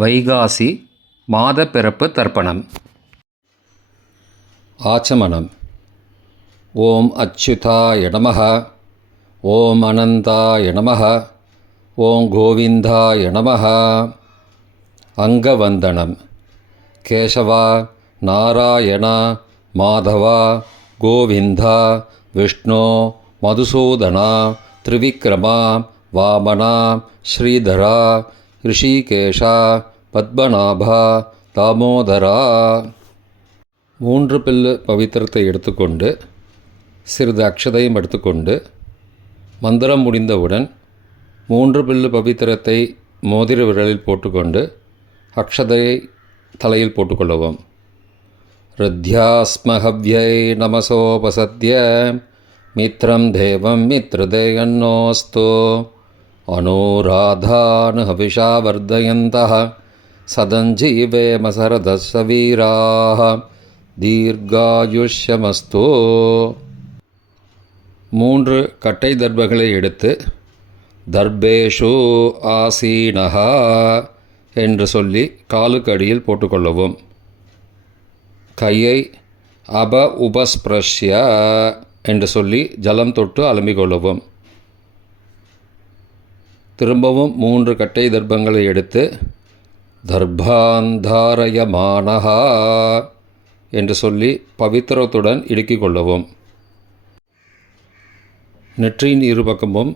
வைகாசி மாத பிறப்பு தர்ப்பணம். ஆச்சமனம். ஓம் அச்சுதாய நமः. ஓம் அனந்தாய நமः. ஓம் கோவிந்தாய நமः. அங்கவந்தனம். கேசவா, நாராயணா, மாதவா, கோவிந்தா, விஷ்ணு, மதுசூதனா, திரிவிக்ரமா, வாமனா, ஸ்ரீதரா, ரிஷிகேஷா, பத்மநாபா, தாமோதரா. 3 பில்லு பவித்திரத்தை எடுத்துக்கொண்டு சிறிது அக்ஷதையும் எடுத்துக்கொண்டு மந்திரம் முடிந்தவுடன் 3 பில்லு பவித்திரத்தை மோதிர விரலில் போட்டுக்கொண்டு அக்ஷதையை தலையில் போட்டுக்கொள்ளவும். ருத்யாஸ்மஹவ்யை நமசோபசத்ய மித்ரம் தேவம் மித்ருதேயன்னோஸ்து அனுராதான் ஹவிஷா வர்தயந்தः சதஞ்சீவேம சரதஸ்ஸ வீராः தீர்காயுஷ்யமஸ்து. 3 கட்டை தர்பங்களை எடுத்து தர்பேஷு ஆசீனஹ என்று சொல்லி காலுக்கு அடியில் போட்டுக்கொள்ளவும். கையை உபஸ்பிரஷ்ய என்று சொல்லி ஜலம் தொட்டு அலம்பிக்கொள்ளவும். திரும்பவும் 3 கட்டை தர்பங்களை எடுத்து தர்பாந்தாரயமானஹா என்று சொல்லி பவித்திரத்துடன் இடுக்கிக் கொள்ளவும். நெற்றியின் இருபக்கமும்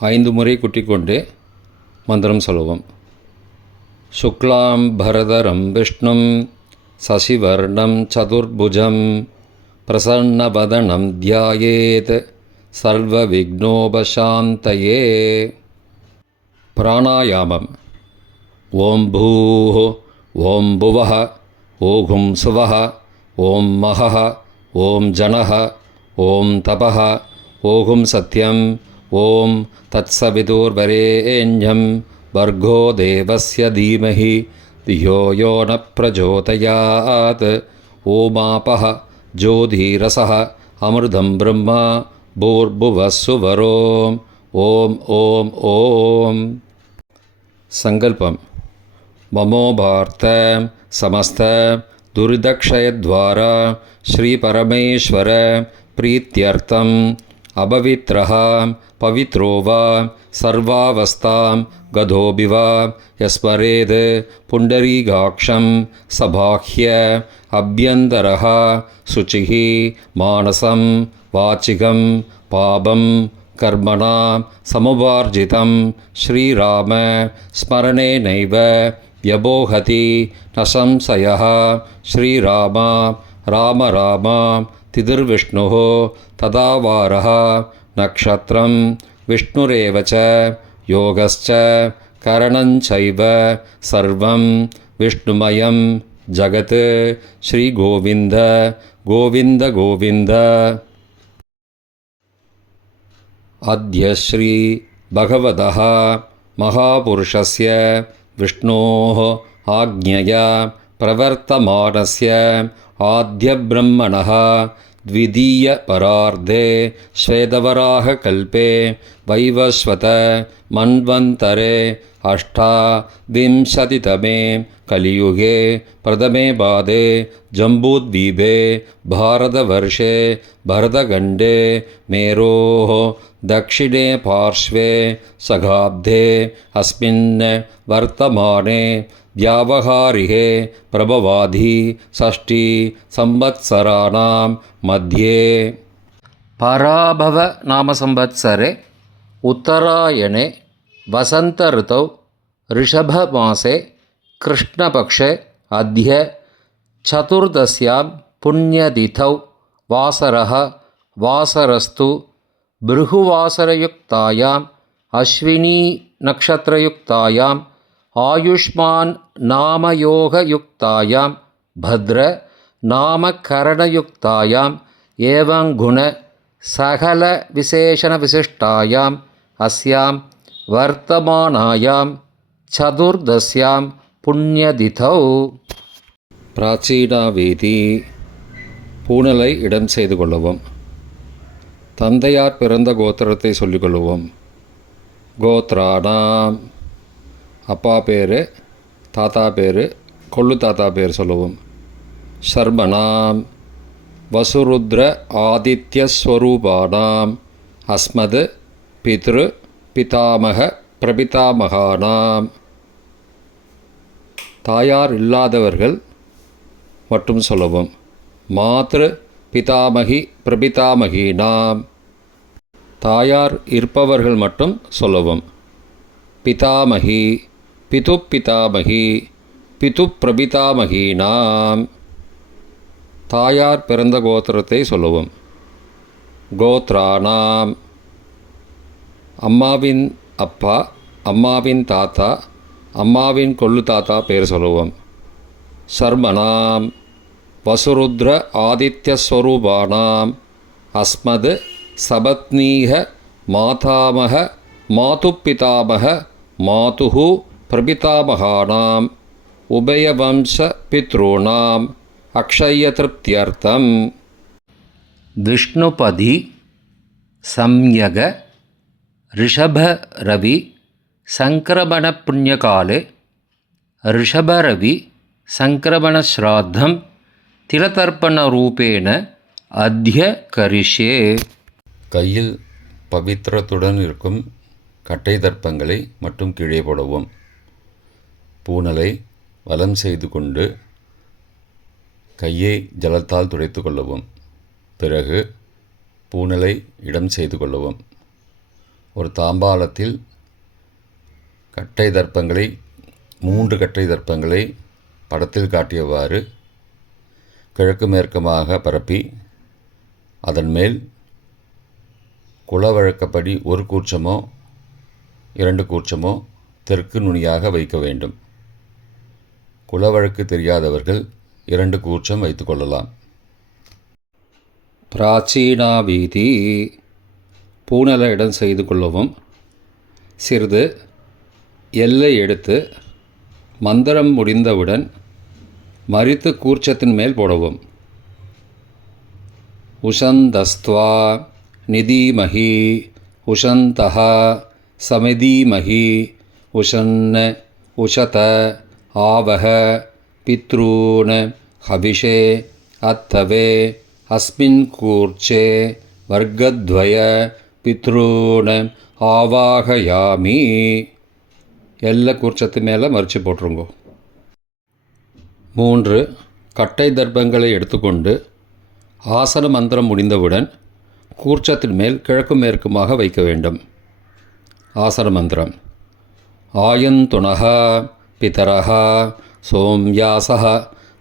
5 முறை குட்டிக்கொண்டே மந்திரம் சொல்லவும். சுக்லாம் பரதரம் விஷ்ணும் சசிவர்ணம் சதுர்புஜம் பிரசன்னவதனம் தியாயேத் சர்வ விக்னோபசாந்தயே. பிராணாயாமம். ஓம் பூः ஓம் புவः ஓம் சுவः ஓம் மகः ஓம் ஜனः ஓம் தபः ஓம் சத்யம் ஓம் தத்சவிதுர்வரேண்யம் வர்கோ தேவஸ்ய தீமஹி தியோ யோ ந பிரச்சோதயாத். ஓமாபः ஜோதிரசः அமிர்தம் பிரம்மா பூர்புவः சுவரோம். ஓம் ஓம் ஓம். சங்கல்பம். மமோபார்த்த சமஸ்த துரிதக்ஷயத்வாரா ஸ்ரீ பரமேஸ்வர பிரீத்யர்த்தம் அபவித்ரஹ பவித்ரோ வா சர்வாவஸ்தாம் கதோபி வா யஸ்மரேத் புண்டரீகாக்ஷம் சபாஹ்ய அப்யந்தரஹ சுச்சிः மானசம் வாச்சிகம் பாபம் கர்மணா சமுபார்ஜிதம் ஸ்ரீராம ஸ்மரணேனைவ வ்யபோஹதி ந சம்சயः. ஸ்ரீராமா ராம ராமா திதிர்விஷ்ணுः ததாவாரः நக்ஷத்ரம் விஷ்ணுரேவ ச யோகஸ்ச கரணஞ்சைவ சர்வம் விஷ்ணுமயம் ஜகத். ஸ்ரீகோவிந்த கோவிந்த கோவிந்த. அத்ய ஸ்ரீ பகவதः மகாபுருஷஸ்ய விஷ்ணோः ஆக்ஞயா பிரவர்த்தமானஸ்ய ஆத்யப்ரம்மணः த்விதீய பரார்த்தே ஸ்வேதவராககல்பே வைவஸ்வத மன்வந்தரே அஷ்டாவிம்சதிதமே கலியுகே பிரதமே பாதே ஜம்பூத்வீபே பாரதவர்ஷே பரதகண்டே மேரோः दक्षिणे पार्श्वे सगाब्धे अस्मिन् वर्तमाने व्यावहारिके प्रभवाधि षष्ठी संवत्सराणां मध्ये. पराभव नाम संवत्सरे उत्तरायणे वसंत ऋतौ ऋषभमासे कृष्णपक्षे अद्य चतुर्दश्यां पुण्यतिथौ वासरः वासरस्तु भृगुवासरयुक्तायाम् अश्विनी नक्षत्रयुक्तायाम् आयुष्मान् नामयोगयुक्तायां भद्र नामकरणयुक्तायाम् एवं गुण सकल विशेषणविशिष्टायाम् अस्यां वर्तमानायां चतुर्दश्यां पुण्यतिथौ. பிராச்சீனாவேதி. பூணலை இடம் செய்து கொள்ளவும். தந்தையார் பிறந்த கோத்திரத்தை சொல்லிக்கொள்வோம். கோத்ராணாம். அப்பா பேர் தாத்தா பேர், கொள்ளு தாத்தா பேர் சொல்லுவோம். சர்மணாம் வசுருத்ர ஆதித்யஸ்வரூபானாம் அஸ்மத் பித்ரு பிதாமக பிரபிதாமகானாம். தாயார் இல்லாதவர்கள் மட்டும் சொல்லவும். மாத்ரு பிதாமகி பிரபிதாமகீனாம். தாயார் இருப்பவர்கள் மட்டும் சொல்லவும். பிதாமகி பிது பிதாமகி பிது பிரபிதாமகீனாம். தாயார் பிறந்த கோத்திரத்தை சொல்லவும். கோத்ரானாம் அம்மாவின் அப்பா, அம்மாவின் தாத்தா, அம்மாவின் கொள்ளு தாத்தா பேர் சொல்லுவோம். சர்மணாம் வசுருத்ர ஆதித்யஸ்வரூபானாம் அஸ்மத் சபத்னீக மாதாமக மாதுப்பிதாமக மாதுஹு பிரபிதாமகானாம் உபயவம்ச பித்ருணாம் அக்ஷயத்ருப்தியர்த்தம். விஷ்ணுபதி சம்யக ரிஷபரவி சங்கிரமண புண்ணியகாலே ரிஷபரவி சங்கிரமணஸ்ராத்தம் திலதர்ப்பணரூபேண அத்ய கரிஷ்யே. கையில் பவித்திரத்துடன் இருக்கும் கட்டை தர்ப்பங்களை மட்டும் கீழே போடவும். பூனலை வலம் செய்து கொண்டு கையை ஜலத்தால் துடைத்து கொள்ளவும். பிறகு பூனலை இடம் செய்து கொள்ளவும். ஒரு தாம்பாளத்தில் கட்டை தர்ப்பங்களை 3 கட்டை தர்ப்பங்களை படத்தில் காட்டியவாறு கிழக்கு மேற்கமாக பரப்பி அதன் மேல் குலவழக்கப்படி 1 கூர்ச்சமோ 2 கூர்ச்சமோ தெற்கு நுனியாக வைக்க வேண்டும். குலவழக்கு தெரியாதவர்கள் 2 கூர்ச்சம் வைத்துக்கொள்ளலாம். பிராச்சீனா வீதி பூனலை இடம் செய்து கொள்ளவும். சிறிது எல்லை எடுத்து மந்திரம் முடிந்தவுடன் மரித்து கூர்ச்சத்தின் மேல் போடவும். உஷந்தஸ்த்வா நிதீமஹி உஷந்தஹ சமிதீமஹி உஷன்ன உஷத ஆவஹ பித்ரூன ஹவிஷே அத்தவே அஸ்மின் கூர்ச்சே வர்க்கத்வய பித்ரூன ஆவாகயாமி. எல்லா கூர்ச்சத்து மேலே மறித்து போட்டுருங்கோ. 3 கட்டை தர்ப்பங்களை எடுத்துக்கொண்டு ஆசன மந்திரம் முடிந்தவுடன் கூர்ச்சத்தின் மேல் கிழக்கு மேற்குமாக வைக்க வேண்டும். ஆசன மந்திரம். ஆயந்துணஹ பிதரஹ சோம்யாசஹ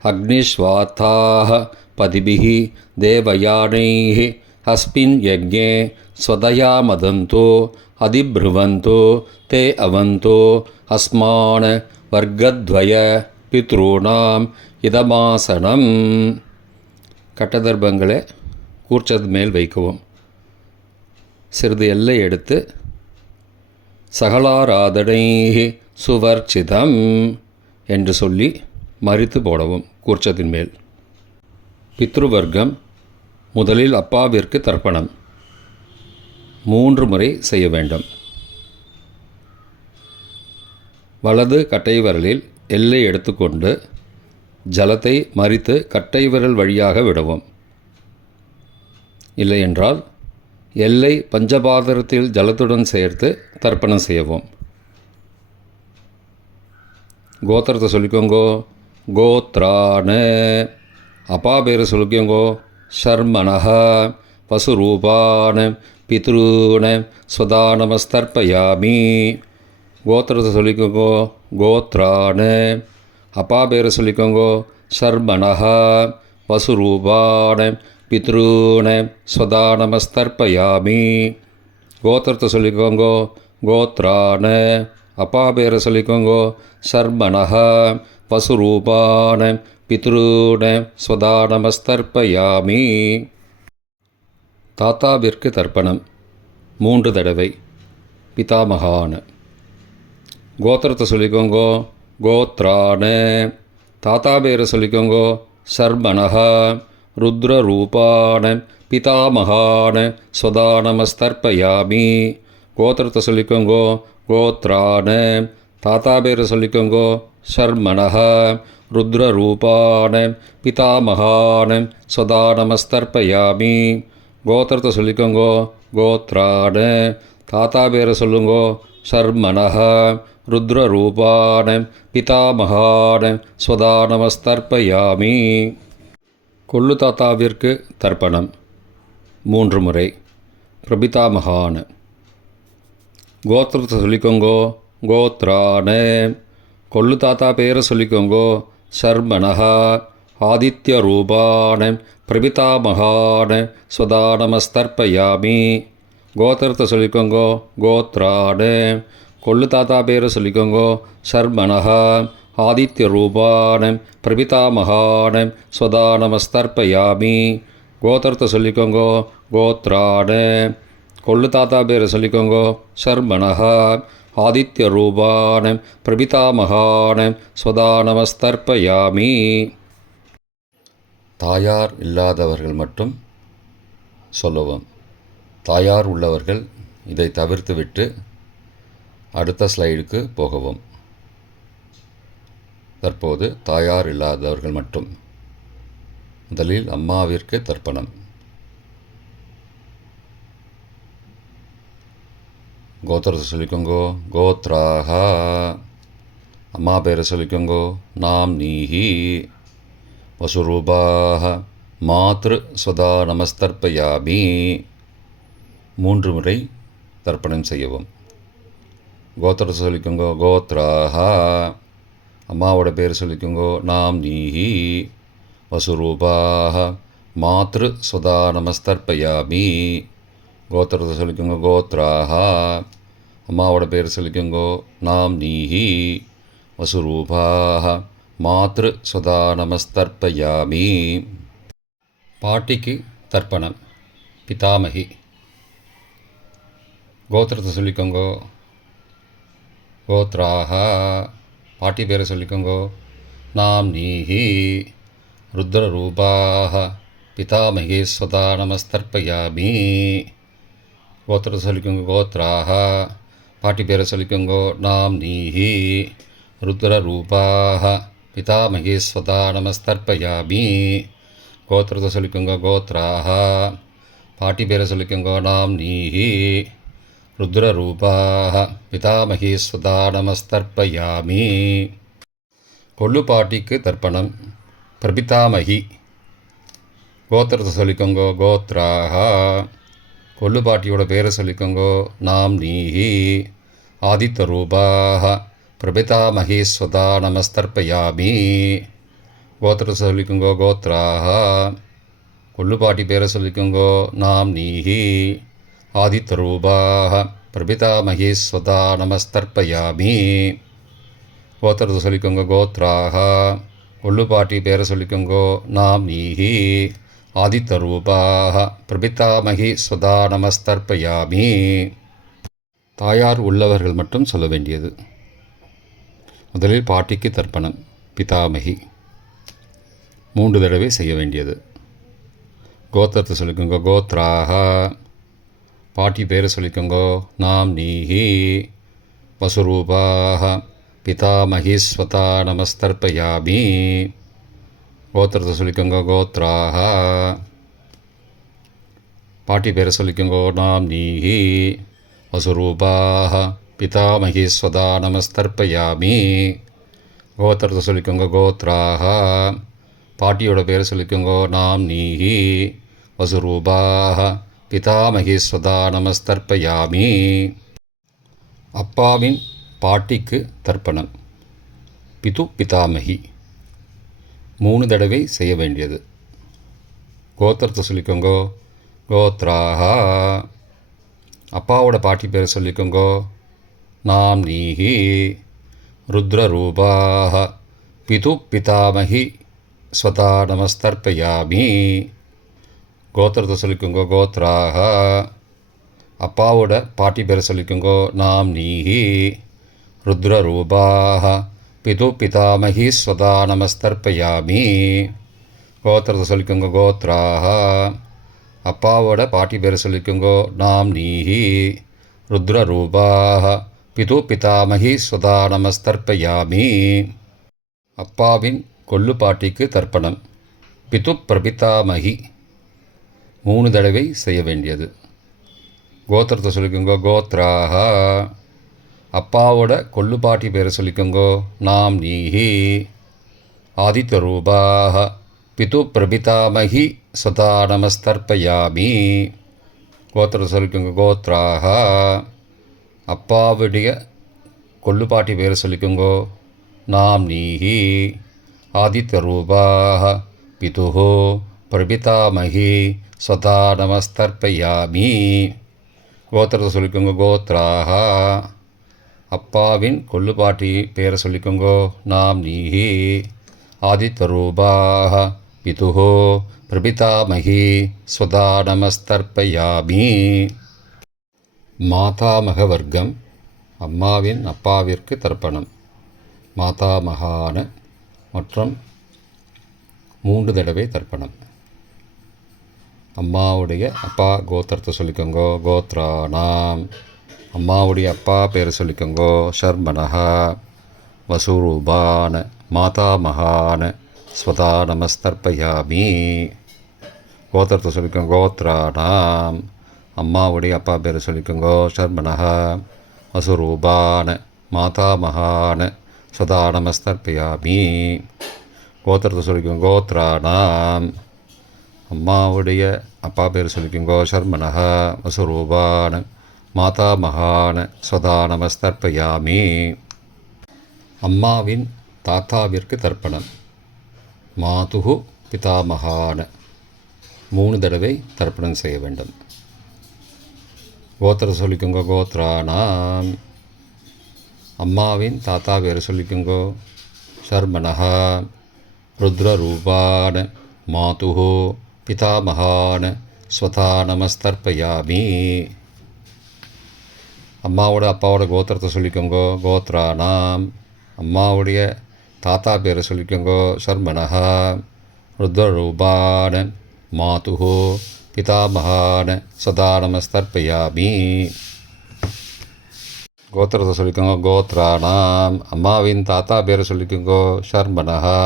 அக்னிஸ்வாத்தாஹ பதிபிஹி தேவயானைஹ அஸ்மின் யஜ்ஞே ஸ்வதயா மதந்தோ அதிப்ருவந்தோ தே அவந்தோ அஸ்மான் வர்க்கத்வய பித்ருணாம் இதமாசனம். கட்டதர்ப்பங்களை கூர்ச்சது மேல் வைக்கவும். சிறிது எல்லை எடுத்து சகலாராதனை சுவர்ச்சிதம் என்று சொல்லி மறித்து போடவும் கூர்ச்சத்தின் மேல். பித்ருவர்க்கம். முதலில் அப்பாவிற்கு தர்ப்பணம் 3 முறை செய்ய வேண்டும். வலது கட்டை விரலில் எல்லை எடுத்துக்கொண்டு ஜலத்தை மறித்து கட்டை விரல் வழியாக விடவும். இல்லையென்றால் எல்லை பஞ்சபாத்திரத்தில் ஜலத்துடன் சேர்த்து தர்ப்பணம் செய்யவும். கோத்திரத்தை சொல்லிக்கோங்கோ. கோத்ரான. அப்பா பேர் சொல்லிக்கோங்கோ. ஷர்மணஹ பசுரூபான பித்ருன ஸ்வதானமஸ்தர்ப்பயாமி. கோத்திரத்தை சொல்லிக்கோங்கோ. கோத்ரான. அப்பா பேரை சொல்லிக்கோங்கோ. ஷர்மணஹ பசுரூபான பித்ருன ஸ்வதானமஸ்தர்ப்பயாமி. கோத்திரத்தை சொல்லிக்கோங்கோ. கோத்ரான. அப்பா பேரை சொல்லிக்கோங்கோ. ஷர்மணஹ பசுரூபான பித்ருன ஸ்வதானமஸ்தர்ப்பயாமி. தாத்தாவிற்கு தர்ப்பணம் 3 தடவை. பிதாமகான. கோத்திரத்தை சொல்லிக்கோங்கோ. கோத்ரான. தாத்தா பேரை சொல்லிக்கோங்கோ. ஷர்மணஹ ருத்ரரூபான பிதாமகான ஸ்வதானமஸ்தர்ப்பயாமி. கோத்திரத்தை சொல்லிக்கோங்கோ. கோத்ரான. தாத்தா பேரை சொல்லிக்கோங்கோ ஷர்மணஹ ருத்ரரூபான பிதாமகான சதா நமஸ்தர்ப்பயாமி. கோத்திரத்தை சொல்லிக்கோங்கோ கோத்ரான. தாத்தா பேரை சொல்லுங்கோ ஷர்மணஹ ருத்ரரூபான பிதாமகான ஸ்வதா நமஸ்தர்ப்பயாமி. கொள்ளு தாத்தாவிற்கு தர்ப்பணம் 3 முறை. பிரபிதாமகான். கோத்திரத்தை சொல்லிக்கோங்கோ கோத்ரான. கொள்ளு தாத்தா பேரை சொல்லிக்கோங்கோ ஷர்மணஹ ஆதித்ய ரூபான பிரபிதாமகான ஸ்வதா நமஸ்தர்ப்பயாமி. கோத்திரத்தை சொல்லிக்கோங்கோ கோத்ரான. கொள்ளு தாத்தா பேரை சொல்லிக்கோங்கோ ஷர்மணஹ ஆதித்ய ரூபான பிரபிதாமகான ஸ்வதா நமஸ்தர்ப்பயாமி. கோத்திரத்தை சொல்லிக்கோங்கோ கோத்ரான. கொள்ளு தாத்தா பேரை சொல்லிக்கோங்கோ ஷர்மணஹ ஆதித்ய ரூபான பிரபிதாமகான ஸ்வதா நமஸ்தர்ப்பயாமி. தாயார் இல்லாதவர்கள் மட்டும் சொல்லவும். தாயார் உள்ளவர்கள் இதை தவிர்த்துவிட்டு அடுத்த ஸ்லைடுக்கு போகவும். தற்போது தாயார் இல்லாதவர்கள் மட்டும். முதலில் அம்மாவிற்கு தர்ப்பணம். கோத்திரத்தை சொல்லிக்கோங்கோ கோத்ராக. அம்மா பேரை சொல்லிக்கோங்கோ நாம் நீஹி வசுரூபாக மாத்ரு ஸ்வதா நமஸ்தர்ப்பயாமி. 3 முறை தர்ப்பணம் செய்யவும். கோத்திரத்தை சொல்லிக்கோங்கோ கோத்ராக. அம்மாவோட பேர் சொல்லிக்கோங்கோ நாம் நீஹி வசுரூபாக மாத்ரு ஸ்வதா நமஸ்தர்ப்பயாமி. கோத்திரத்தை சொல்லிக்கோங்கோ கோத்ராக. அம்மாவோட பேர் சொல்லிக்கோங்கோ நாம் நீஹி வசுரூபாக மாத்ரு ஸ்வதா நமஸ்தர்ப்பயாமி. பாட்டிக்கு தர்ப்பணம். பிதாமகி. கோத்திரத்தை சொல்லிக்கோங்கோ கோத்ராக. பாட்டி பேரை சொல்லிக்கோங்கோ நாம் நீஹி ருத்ரரூபாக பிதாமகி ஸ்வதா நமஸ்தர்ப்பயாமி. கோத்திரத்தை சொல்லிக்கோங்கோ கோத்ராக. பாட்டி பேரை சொல்லிக்கோங்கோ நாம் நீஹி ருத்ரரூபாக பிதாமகி ஸ்வதா நமஸ்தர்ப்பயாமி. கோத்திரத்தை சொல்லிக்கோங்கோ கோத்ராக. பாட்டி பேரை சொல்லிக்கோங்கோ நாம் நீஹி ருத்ரரூபாக பிதாமகி ஸ்வதா நமஸ்தர்ப்பயாமி. கொள்ளு பாட்டிக்கு தர்ப்பணம். பிரபிதாமகி. கோத்திரத்தை சொல்லிக்கோங்கோ கோத்ராக. கொள்ளு பாட்டியோட பேரை சொல்லிக்கோங்கோ நாம் நீஹி ஆதித்ய ரூபாக பிரபிதாமகி ஸ்வதா நமஸ்தர்ப்பயாமி. கோத்திரத்தை சொல்லிக்கோங்கோ கோத்ராக. கொள்ளு பாட்டி பேரை சொல்லிக்கோங்கோ நாம் நீஹி ஆதித்ய ரூபாக பிரபிதாமகி ஸ்வதா நமஸ்தர்ப்பயாமி. கோத்திரத்தை சொல்லிக்கோங்கோ கோத்ராக. கொள்ளு பாட்டி பேரை சொல்லிக்கோங்கோ நாம் நீஹி ஆதித்ய ரூபாக பிரபிதாமகி ஸ்வதா நமஸ்தர்ப்பயாமி. தாயார் உள்ளவர்கள் மட்டும் சொல்ல வேண்டியது. முதலில் பாட்டிக்கு தர்ப்பணம். பிதாமகி 3 தடவை செய்ய வேண்டியது. கோத்திரத்தை சொல்லிக்கோங்கோ கோத்ராக. பாட்டி பேரை சொல்லிக்கோங்கோ நாம் நீஹி வசுரூபாக பிதாமகி ஸ்வதா நமஸ்தர்ப்பயாமி. கோத்திரத்தை சொல்லிக்கோங்கோ கோத்ராக. பாட்டி பேரை சொல்லிக்கோங்கோ நாம் நீஹி வசுரூபாக பிதாமகி ஸ்வதா நமஸ்தர்ப்பயாமி. கோத்திரத்தை சொல்லிக்கோங்கோ கோத்ராக. பாட்டியோட பேரை சொல்லிக்கோங்கோ நாம் நீஹி வசுரூபாக பிதாமகி ஸ்வதா நமஸ்தர்ப்பயாமி. அப்பாவின் பாட்டிக்கு தர்ப்பணம். பிது பிதாமகி 3 தடவை செய்ய வேண்டியது. கோத்திரத்தை சொல்லிக்கோங்கோ கோத்ராக. அப்பாவோட பாட்டி பேரை சொல்லிக்கோங்கோ நாம் நீஹி ருத்ரரூபாக பிது பிதாமகி ஸ்வதா நமஸ்தர்ப்பயாமி. கோத்திரத்தை சொல்லிக்கோங்கோ கோத்ராக. அப்பாவோட பாட்டி பேரை சொல்லிக்கோங்கோ நாம் நீஹி ருத்ரரூபாக பிது பிதாமகி ஸ்வதா நமஸ்தர்ப்பயாமி. கோத்திரத்தை சொல்லிக்கோங்கோ கோத்ராக. அப்பாவோட பாட்டி பேரை சொல்லிக்கோங்கோ நாம் நீஹி ருத்ரரூபாக பிது பிதாமகி சுதா நமஸ்தர்ப்பயாமி. அப்பாவின் கொள்ளு பாட்டிக்கு தர்ப்பணம். பிது பிரபிதாமகி 3 தடவை செய்ய வேண்டியது. கோத்திரத்தை சொல்லிக்கோங்க. கோத்ராக. அப்பாவோட கொள்ளு பாட்டி பேரை சொல்லிக்கோங்கோ. நாம் நீஹி. ஆதித்ய ரூபாக. பிது பிரபிதாமகி சுதா நமஸ்தர்ப்பயாமி. கோத்திரத்தை சொல்லிக்கோங்க. கோத்ராக. அப்பாவுடைய கொள்ளு பாட்டி பேரை சொல்லிக்கோங்கோ. நாம் நீஹி. ஆதித்ய ரூபாக. பிதுஹோ பிரபிதாமகி ஸ்வதா நமஸ்தர்ப்பயாமி. கோத்திரத்தை சொல்லிக்கோங்க. கோத்ராக. அப்பாவின் கொள்ளு பாட்டி பேரை சொல்லிக்கோங்கோ. நாம் நீஹி. ஆதித்ய ரூபாக. பிதுஹோ பிரபிதாமகி ஸ்வதா நமஸ்தர்ப்பயாமி. மாதாமக வர்க்கம். அம்மாவின் அப்பாவிற்கு தர்ப்பணம். மாதாமகான மற்றும் 3 தடவை தர்ப்பணம். அம்மாவுடைய அப்பா கோத்திரத்தை சொல்லிக்கோங்கோ. கோத்ரானாம். அம்மாவுடைய அப்பா பேரை சொல்லிக்கோங்கோ. ஷர்மனஹா. வசுரூபான மாதாமகான ஸ்வதா நமஸ்தர்ப்பயாமி. கோத்திரத்தை சொல்லிக்கோங்க. கோத்ரானாம். அம்மாவுடைய அப்பா பேரை சொல்லிக்கோங்கோ. ஷர்மனஹா. வசுரூபான மாதாமகான ஸ்வதா நமஸ்தர்ப்பயாமி. கோத்திரத்தை சொல்லிக்கோங்க. கோத்ரானாம். அம்மாவுடைய அப்பா பேர் சொல்லிக்கோங்கோ. ஷர்மனஹா. வசுரூபான மாதாமகான ஸ்வதா நமஸ்தர்ப்பயாமி. அம்மாவின் தாத்தாவிற்கு தர்ப்பணம். மாதுகு பிதாமகான 3 தடவை தர்ப்பணம் செய்ய வேண்டும். கோத்திரத்தை சொல்லிக்கோங்க. கோத்ரானாம். அம்மாவின் தாத்தா பேர் சொல்லிக்கோங்கோ. ஷர்மனஹா. ருத்ரரூபான மாதுஹோ பிதாமகான ஸ்வதா நமஸ்தர்ப்பயாமி. அம்மாவோட அப்பாவோட கோத்திரத்தை சொல்லிக்கோங்கோ. கோத்ரானாம். அம்மாவுடைய தாத்தா பேரை சொல்லிக்கோங்கோ. ஷர்மனஹா. ருத்ரரூபான மாதுஹோ பிதாமகான சதா நமஸ்தர்ப்பயாமி. கோத்திரத்தை சொல்லிக்கோங்க. கோத்ரானாம். அம்மாவின் தாத்தா பேரை சொல்லிக்கோங்கோ. ஷர்மனஹா.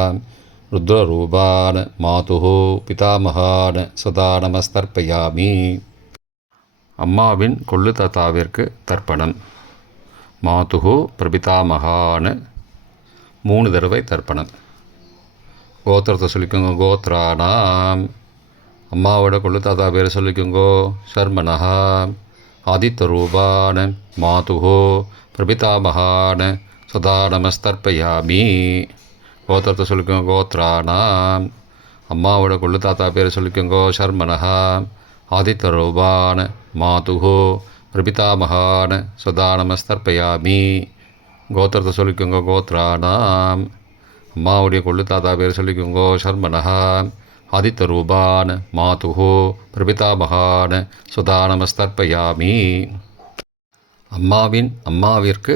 ருத்ரரூபான மாதுஹோ பிதாமகான சதா நமஸ்தர்ப்பயாமி. அம்மாவின் கொள்ளு தாத்தாவிற்கு தர்ப்பணம். மாதுஹோ பிரபிதாமகான 3 தடவை தர்ப்பணம். கோத்திரத்தை சொல்லிக்கோங்க. கோத்ரானாம். அம்மாவோட கொள்ளு தாத்தா பேரை சொல்லிக்கோங்கோ. ஷர்மனஹா. ஆதித்ய ரூபான மாதுஹோ பிரபிதாமகான சதா நமஸ்தர்ப்பயாமி. கோத்திரத்தை சொல்லிக்கோங்க. கோத்ரானாம். அம்மாவோட கொள்ளு தாத்தா பேரை சொல்லிக்கோங்கோ. ஷர்மனஹா. ஆதித்ய ரூபான மாதுஹோ பிரபிதாமகான சதா நமஸ்தர்ப்பயாமி. கோத்திரத்தை சொல்லிக்கோங்க. கோத்ரானாம். அம்மாவுடைய கொள்ளு தாத்தா பேரை சொல்லிக்கோங்கோ. ஷர்மனஹா. ஆதித்ய ரூபான மாதுஹோ பிரபிதாமகான சுதா நமஸ்தர்ப்பயாமி. அம்மாவின் அம்மாவிற்கு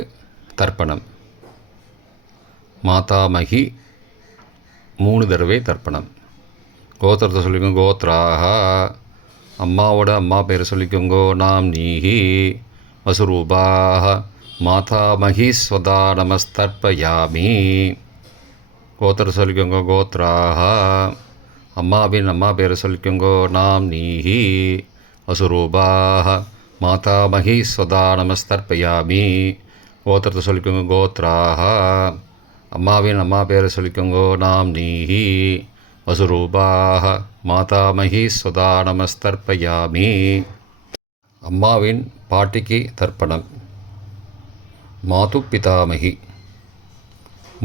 தர்ப்பணம். மாதாமகி 3 தடவை தர்ப்பணம். கோத்திரத்தை சொல்லிக்கோங்க. கோத்ராக. அம்மாவோட அம்மா பேரை சொல்லிக்கோங்கோ. நாம் நீஹி. வசுரூபாக மாதாமகி ஸ்வதா நமஸ்தர்ப்பயாமி. கோத்திரத்தை சொல்லிக்கோங்க. கோத்ராக. அம்மாவின் அம்மா பேரை சொல்லிக்கோங்கோ. நாம் நீஹி. வசுரூபாக மாதாமகி ஸ்வதா நமஸ்தர்ப்பயாமி. கோத்திரத்தை சொல்லிக்கோங்க. கோத்ராக. அம்மாவின் அம்மா பேரை சொல்லிக்கோங்கோ. நாம் நீஹி. வசுரூபாக மாதாமகி ஸ்வதா நமஸ்தர்ப்பயாமி. அம்மாவின் பாட்டிக்கு தர்ப்பணம். மாது பிதாமகி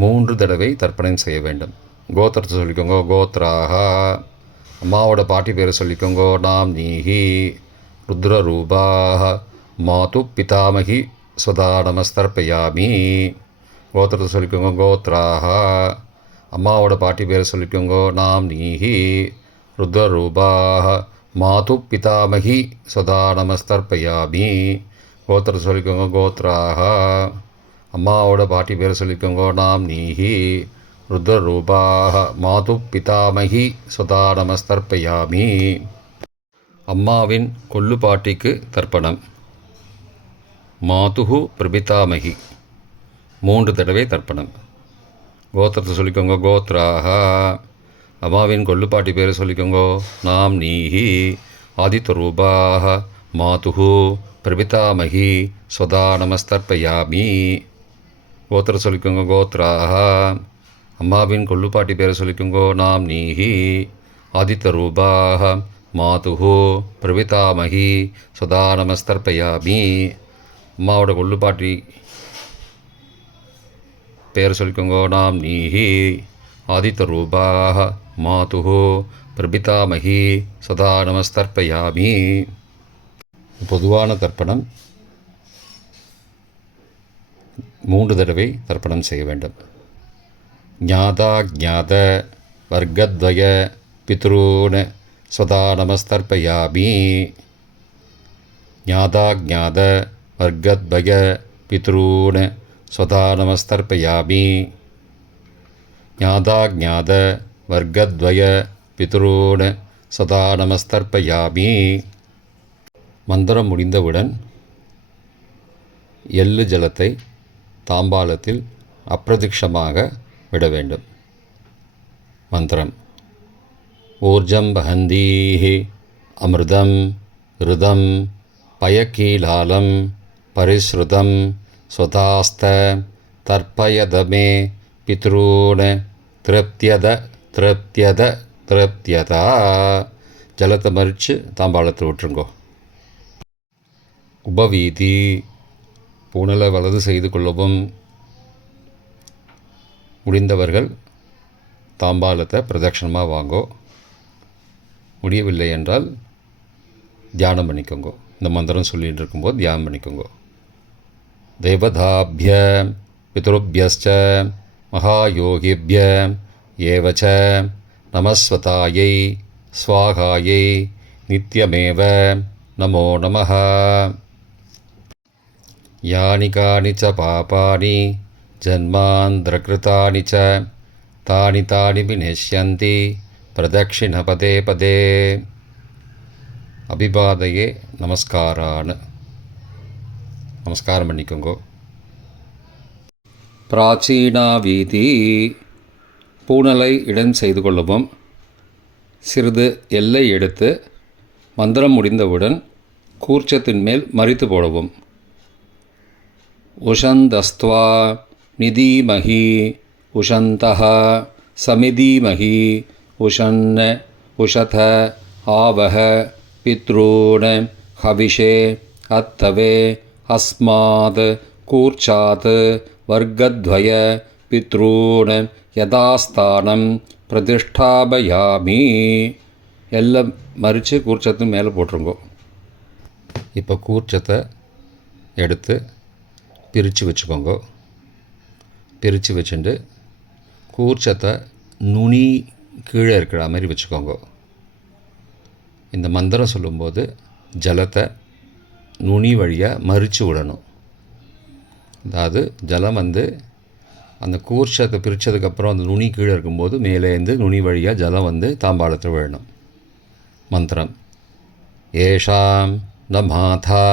3 தடவை தர்ப்பணம் செய்ய வேண்டும். கோத்திரத்தை சொல்லிக்கோங்க. கோத்ராக. அம்மாவோட பாட்டி பேரை சொல்லிக்கோங்கோ. நாம் நீஹி. ருத்ரரூபாக மாது பிதாமகி ஸ்வதா நமஸ்தர்ப்பயாமி. கோத்திரத்தை சொல்லிக்கோங்க. கோத்ராக. அம்மாவோட பாட்டி பேரை சொல்லிக்கோங்கோ. நாம் நீஹி. ருத்ரரூபாக மாது பிதாமகி ஸ்வதா நமஸ்தர்ப்பயாமி. கோத்திரத்தை சொல்லிக்கோங்க. கோத்ராக. அம்மாவோட பாட்டி பேரை சொல்லிக்கோங்கோ. நாம் நீஹி. ருத்ரரூபாக மாது பிதாமகி ஸ்வதா நமஸ்தர்ப்பயாமி. அம்மாவின் கொள்ளு பாட்டிக்கு தர்ப்பணம். மாதுஹு பிரபிதாமகி 3 தடவை தர்ப்பணம். கோத்திரத்தை சொல்லிக்கோங்க. கோத்ராஹா. அம்மாவின் கொள்ளுப்பாட்டி பேரை சொல்லிக்கோங்க. நாம் நீஹி ஆதித்வரூபாஹ மாதுஹு பிரபிதாமகி ஸ்வதா நமஸ்தர்ப்பயாமி. கோத்திரம் சொல்லிக்கோங்க. கோத்ராஹா. அம்மாவின் கொள்ளுப்பாட்டி பேரை சொல்லிக்கோங்க. நாம் நீஹி ஆதித்வரூபாஹ மாதுஹு பிரபிதாமகி ஸ்வதா நமஸ்தர்ப்பயாமி. அம்மாவோட கொள்ளுப்பாட்டி பேர் சொல்லிக்கோங்க. நாம் நீஹி ஆதித்வரூபாஹ மாதுஹு பிரபிதாமகி சதா நமஸ்தர்ப்பயாமி. பொதுவான தர்ப்பணம் 3 தடவை தர்ப்பணம் செய்ய வேண்டும். ஞாதா ஞாத வர்க்கத்வய பித்ரூன் சதா நமஸ்தர்ப்பயாமி. ஞாதா ஞாத வர்க்கத்வய பித்ரூன் சதா நமஸ்தர்ப்பயாமி. ஞாதா ஞாத வர்க்கத்வய பித்ரூன் சதா நமஸ்தர்ப்பயாமி. மந்திரம் முடிந்தவுடன் எள்ளு ஜலத்தை தாம்பாளத்தில் அப்பிரதிக்ஷமாக விட வேண்டும். மந்திரம். ஊர்ஜம் வஹந்தீஹி அமிர்தம் ருதம் பயக்கீலாலம் பரிஸ்ருதம் ஸ்வதாஸ்த தர்ப்பயதமே பித்ரூன் திருப்தியத திருப்தியத திருப்தியதா. ஜலத்தை மறித்து தாம்பாளத்தை விட்டுருங்கோ. உபவீதி. பூணலை வலது செய்து கொள்ளவும். முடிந்தவர்கள் தாம்பாளத்தை பிரதட்சணமாக வாங்கோ. முடியவில்லை என்றால் தியானம் பண்ணிக்கோங்க. இந்த மந்திரம் சொல்லிகிட்டு இருக்கும்போது தியானம் பண்ணிக்கோங்க. தேவதாபிய பித்ருபியஸ்ச மகாயோகிபிய ஏவச்ச நமஸ்வதாயை ஸ்வாகாயை நித்யமேவ நமோ நமः. யானி கானி ச பாபானி ஜன்மாந்திரகிருதானி ச தானி தானி விநஷ்யந்தி பிரதக்ஷிண பதே பதே. அபிபாதையே நமஸ்காரான். நமஸ்காரம் பண்ணிக்கோங்க. பிராச்சீனா வீதி. பூணலை இடம் செய்து கொள்ளவும். சிறிது எல்லை எடுத்து மந்திரம் முடிந்தவுடன் கூர்ச்சத்தின் மேல் மறித்து போடவும். உஷந்தஸ்த்வா நிதீமஹி உஷந்தஹ சமிதீமஹி உஷன்ன உஷத ஆவஹ பித்ரூன் ஹவிஷே அத்தவே அஸ்மாத் கூர்ச்சாத் வர்க்கத்வய பித்ரூன் யதாஸ்தானம் பிரதிஷ்டாபயாமி. எல்லாம் மறித்து கூர்ச்சத்து மேலே போட்டுருங்கோ. இப்போ கூர்ச்சத்தை எடுத்து பிரித்து வச்சுக்கோங்க. பிரித்து வச்சுட்டு கூர்ச்சத்தை நுனி கீழே இருக்கிற மாதிரி வச்சுக்கோங்க. இந்த மந்திரம் சொல்லும்போது ஜலத்தை நுனி வழியாக மறித்து விடணும். அதாவது ஜலம் அந்த கூர்ச்சத்தை பிரித்ததுக்கப்புறம் அந்த நுனி கீழே இருக்கும்போது மேலேருந்து நுனி வழியாக ஜலம் தாம்பாளத்தில் விழணும். மந்திரம். ஏஷாம் ந மாதா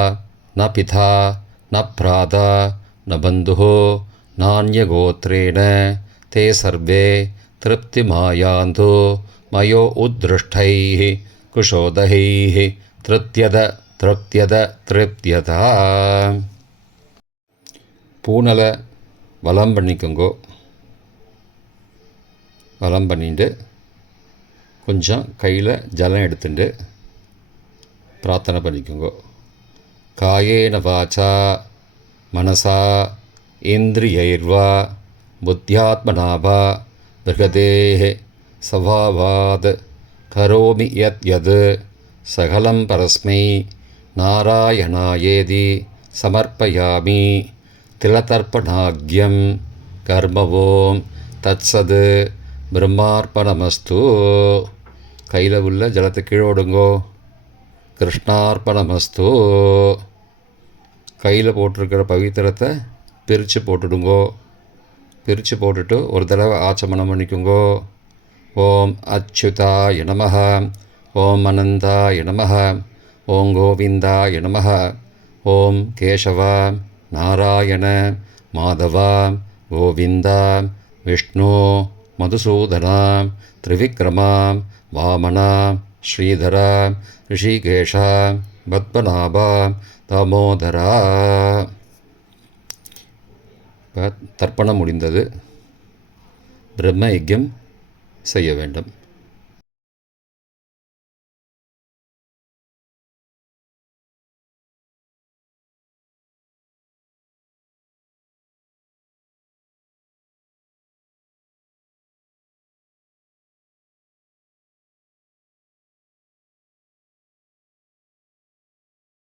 ந பிதா ந பிராதா ந பந்துஹோ நான்யகோத்ரேண தே சர்வே திருப்திமாயாந்தோ மயோ உத்ருஷ்டைः குஷோதகைः திருப்தியத திருப்தியத திருப்தியதா. பூணலை வலம் பண்ணிக்கோங்கோ. வலம் பண்ணிட்டு கொஞ்சம் கையில் ஜலம் எடுத்துட்டு பிரார்த்தனை பண்ணிக்கோங்க. காயேன வாச்சா மனசா இந்திரியைர்வா புத்தியாத்மனாவா பிருகதேஹ சவாவாத் கரோமி யத் யத் சகலம் பரஸ்மை நாராயணாயேதி சமர்ப்பயாமி. திலதர்ப்பணாக்யம் கர்மவோம் தத்சத் பிரம்மார்ப்பணமஸ்து. கையில் உள்ள ஜலத்தை கீழோடுங்கோ. கிருஷ்ணார்ப்பணமஸ்து. கையில் போட்டிருக்கிற பவித்திரத்தை பிரித்து போட்டுடுங்கோ. பிரித்து போட்டுட்டு ஒரு தடவை ஆச்சமனம் பண்ணிக்கோங்கோ. ஓம் அச்சுதாய நமஹ. ஓம் அனந்தாய நமஹ. ஓம் கோவிந்தாய நமஹ. ஓம் கேசவா நாராயண மாதவா கோவிந்தா விஷ்ணு மதுசூதனா திரிவிக்ரமா வாமனா ஸ்ரீதரா ரிஷிகேஷா பத்மநாபா தாமோதரா. இப்போ தர்ப்பணம் முடிந்தது. பிரம்ம யஜ்யம் செய்ய வேண்டும்.